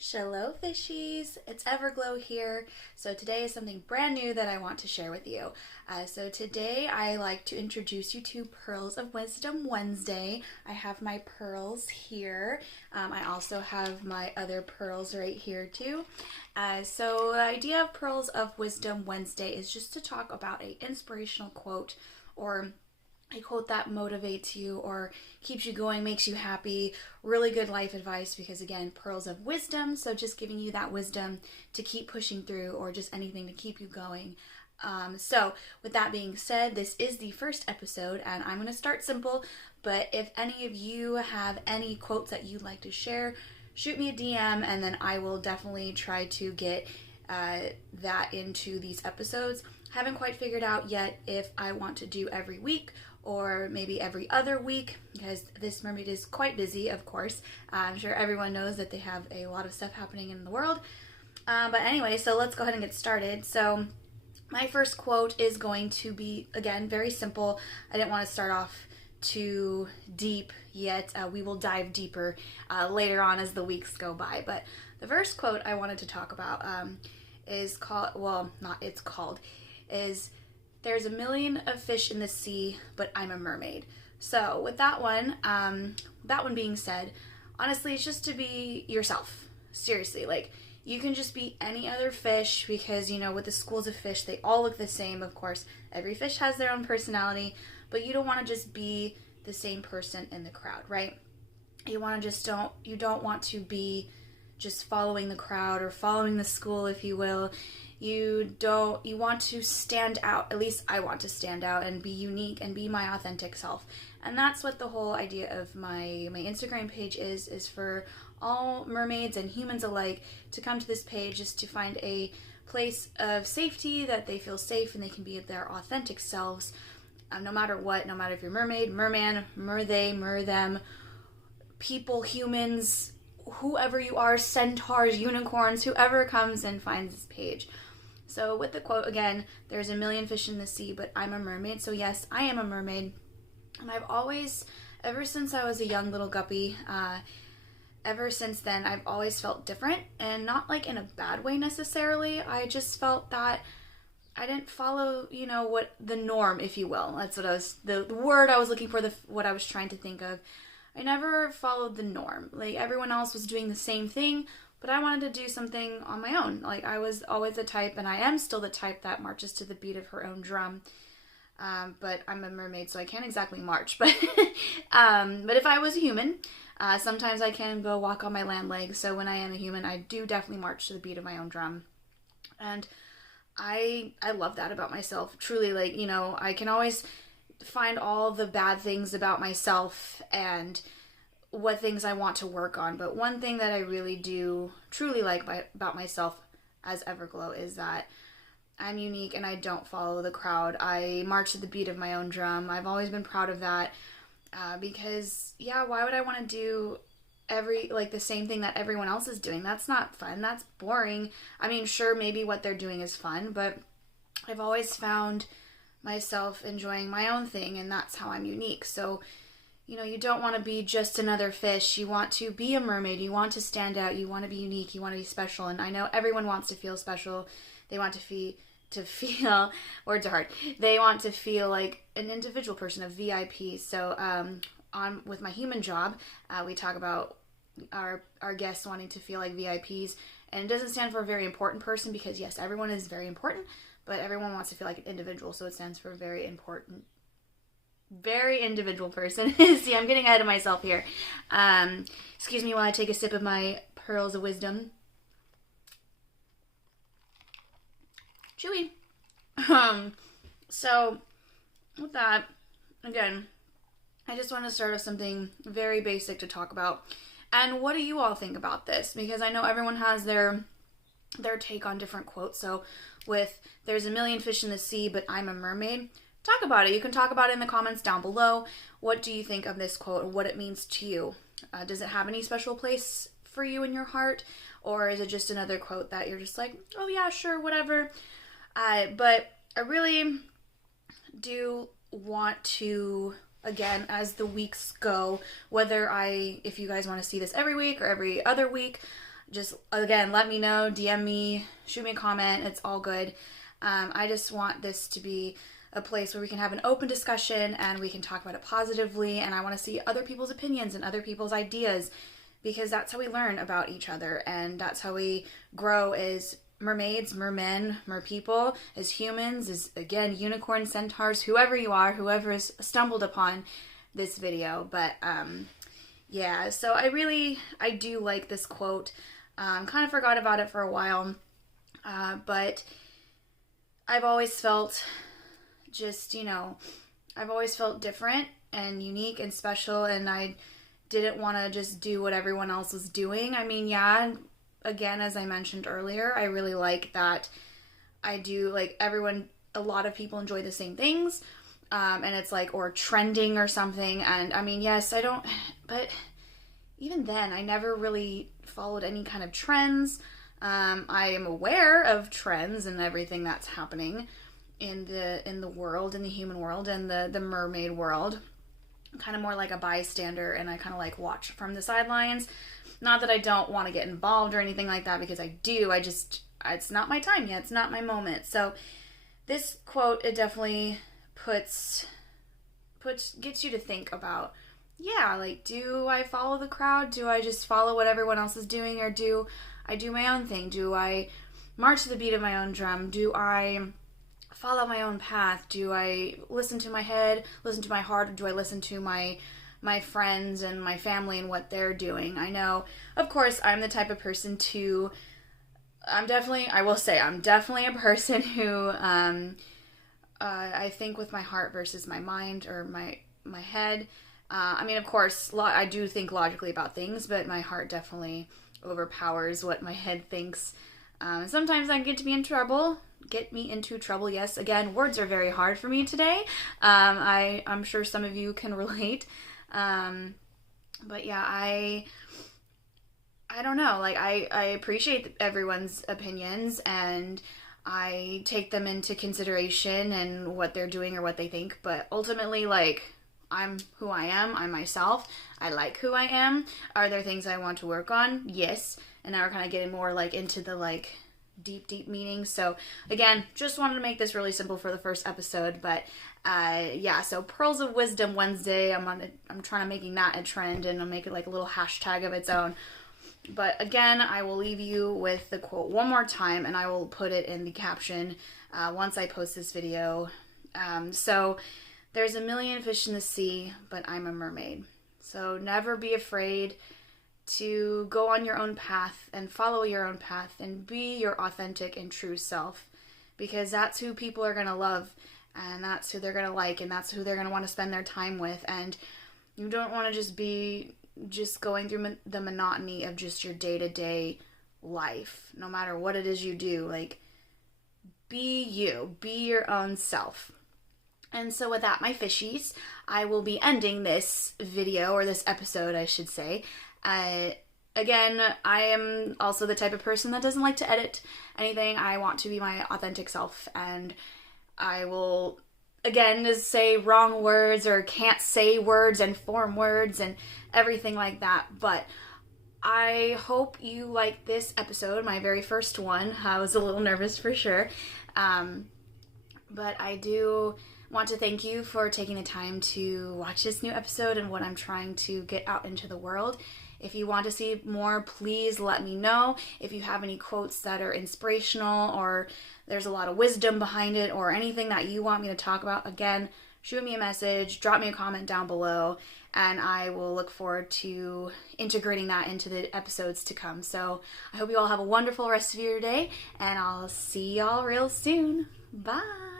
Shello fishies, it's Everglow here. So today is something brand new that I want to share with you. So today I like to introduce you to Pearls of Wisdom Wednesday. I have my pearls here. I also have my other pearls right here too. So the idea of Pearls of Wisdom Wednesday is just to talk about an inspirational quote or a quote that motivates you or keeps you going, makes you happy, really good life advice because again, pearls of wisdom, so just giving you that wisdom to keep pushing through or just anything to keep you going. So with that being said, this is the first episode and I'm going to start simple, but if any of you have any quotes that you'd like to share, shoot me a DM and then I will definitely try to get that into these episodes. Haven't quite figured out yet if I want to do every week or maybe every other week because this mermaid is quite busy, of course. I'm sure everyone knows that they have a lot of stuff happening in the world. But anyway, so let's go ahead and get started. So my first quote is going to be, again, very simple. I didn't want to start off too deep yet. We will dive deeper later on as the weeks go by. But the first quote I wanted to talk about is called, well, not it's called, is "There's a million of fish in the sea, but I'm a mermaid." So with that one being said, honestly, it's just to be yourself. Seriously, like you can just be any other fish because, you know, with the schools of fish, they all look the same. Of course, every fish has their own personality, but you don't want to just be the same person in the crowd, right? You don't want to be just following the crowd or following the school, if you will. You want to stand out. At least I want to stand out and be unique and be my authentic self. And that's what the whole idea of my Instagram page is for all mermaids and humans alike to come to this page just to find a place of safety that they feel safe and they can be their authentic selves. No matter what, no matter if you're mermaid, merman, merthey, them, people, humans, whoever you are, centaurs, unicorns, whoever comes and finds this page. So with the quote, again, "There's a million fish in the sea, but I'm a mermaid." So yes, I am a mermaid. And I've always, ever since I was a young little guppy, ever since then, I've always felt different. And not like in a bad way necessarily. I just felt that I didn't follow, what the norm, if you will. That's what the word I was looking for, what I was trying to think of. I never followed the norm. Like, everyone else was doing the same thing, but I wanted to do something on my own. Like, I was always the type, and I am still the type that marches to the beat of her own drum. But I'm a mermaid, so I can't exactly march. But but if I was a human, sometimes I can go walk on my land legs. So when I am a human, I do definitely march to the beat of my own drum. And I love that about myself. Truly, like, I can always find all the bad things about myself and what things I want to work on. But one thing that I really do truly like about myself as Everglow is that I'm unique and I don't follow the crowd. I march to the beat of my own drum. I've always been proud of that because, why would I want to do the same thing that everyone else is doing? That's not fun. That's boring. I mean, sure, maybe what they're doing is fun, but I've always found myself enjoying my own thing, and that's how I'm unique. So, you don't want to be just another fish. You want to be a mermaid. You want to stand out. You want to be unique. You want to be special. And I know everyone wants to feel special. They want to feel, words are hard. They want to feel like an individual person, a VIP. So, with my human job, we talk about our guests wanting to feel like VIPs, and it doesn't stand for a very important person because yes, everyone is very important, but everyone wants to feel like an individual, so it stands for very important, very individual person. See, I'm getting ahead of myself here. Excuse me while I take a sip of my pearls of wisdom. Chewy. So with that, again, I just want to start with something very basic to talk about. And what do you all think about this? Because I know everyone has their take on different quotes. So with "There's a million fish in the sea, but I'm a mermaid," talk about it. You can talk about it in the comments down below. What do you think of this quote or what it means to you? Does it have any special place for you in your heart? Or is it just another quote that you're just like, oh yeah, sure, whatever. But I really do want to, again, as the weeks go, if you guys want to see this every week or every other week, just, again, let me know, DM me, shoot me a comment. It's all good. I just want this to be a place where we can have an open discussion and we can talk about it positively. And I want to see other people's opinions and other people's ideas, because that's how we learn about each other. And that's how we grow as mermaids, mermen, merpeople, as humans, as, again, unicorns, centaurs, whoever you are, whoever has stumbled upon this video. But yeah, so I do like this quote. Kind of forgot about it for a while, but I've always felt just, I've always felt different and unique and special, and I didn't want to just do what everyone else was doing. I mean, yeah, again, as I mentioned earlier, I really like that I do, like, a lot of people enjoy the same things, and it's like, or trending or something, and I mean, yes, but even then, I never really followed any kind of trends. I am aware of trends and everything that's happening in the world, in the human world, and the mermaid world. I'm kind of more like a bystander, and I kind of like watch from the sidelines. Not that I don't want to get involved or anything like that, because I do. It's not my time yet. It's not my moment. So this quote, it definitely gets you to think about, yeah, like, do I follow the crowd? Do I just follow what everyone else is doing? Or do I do my own thing? Do I march to the beat of my own drum? Do I follow my own path? Do I listen to my head, listen to my heart, or do I listen to my friends and my family and what they're doing? I know, of course, I'm the type of person I'm definitely a person who, I think with my heart versus my mind, or my head. I mean, of course, I do think logically about things, but my heart definitely overpowers what my head thinks. Sometimes I get me into trouble. Yes, again, words are very hard for me today. I'm sure some of you can relate. But yeah, I don't know. Like, I appreciate everyone's opinions, and I take them into consideration and what they're doing or what they think. But ultimately, like, I'm who I am. I'm myself. I like who I am. Are there things I want to work on? Yes. And now we're kind of getting more like into the like deep meaning. So again, just wanted to make this really simple for the first episode. But yeah, so Pearls of Wisdom Wednesday. I'm trying to making that a trend, and I'll make it like a little hashtag of its own. But again, I will leave you with the quote one more time, and I will put it in the caption once I post this video. So there's a million fish in the sea, but I'm a mermaid. So never be afraid to go on your own path and follow your own path and be your authentic and true self, because that's who people are going to love, and that's who they're going to like, and that's who they're going to want to spend their time with. And you don't want to just be going through the monotony of just your day-to-day life, no matter what it is you do. Like, be you, be your own self. And so with that, my fishies, I will be ending this video, or this episode, I should say. Again, I am also the type of person that doesn't like to edit anything. I want to be my authentic self, and I will, again, just say wrong words or can't say words and form words and everything like that. But I hope you like this episode, my very first one. I was a little nervous for sure. But I do want to thank you for taking the time to watch this new episode and what I'm trying to get out into the world. If you want to see more, please let me know. If you have any quotes that are inspirational, or there's a lot of wisdom behind it, or anything that you want me to talk about, again, shoot me a message, drop me a comment down below, and I will look forward to integrating that into the episodes to come. So I hope you all have a wonderful rest of your day, and I'll see y'all real soon. Bye!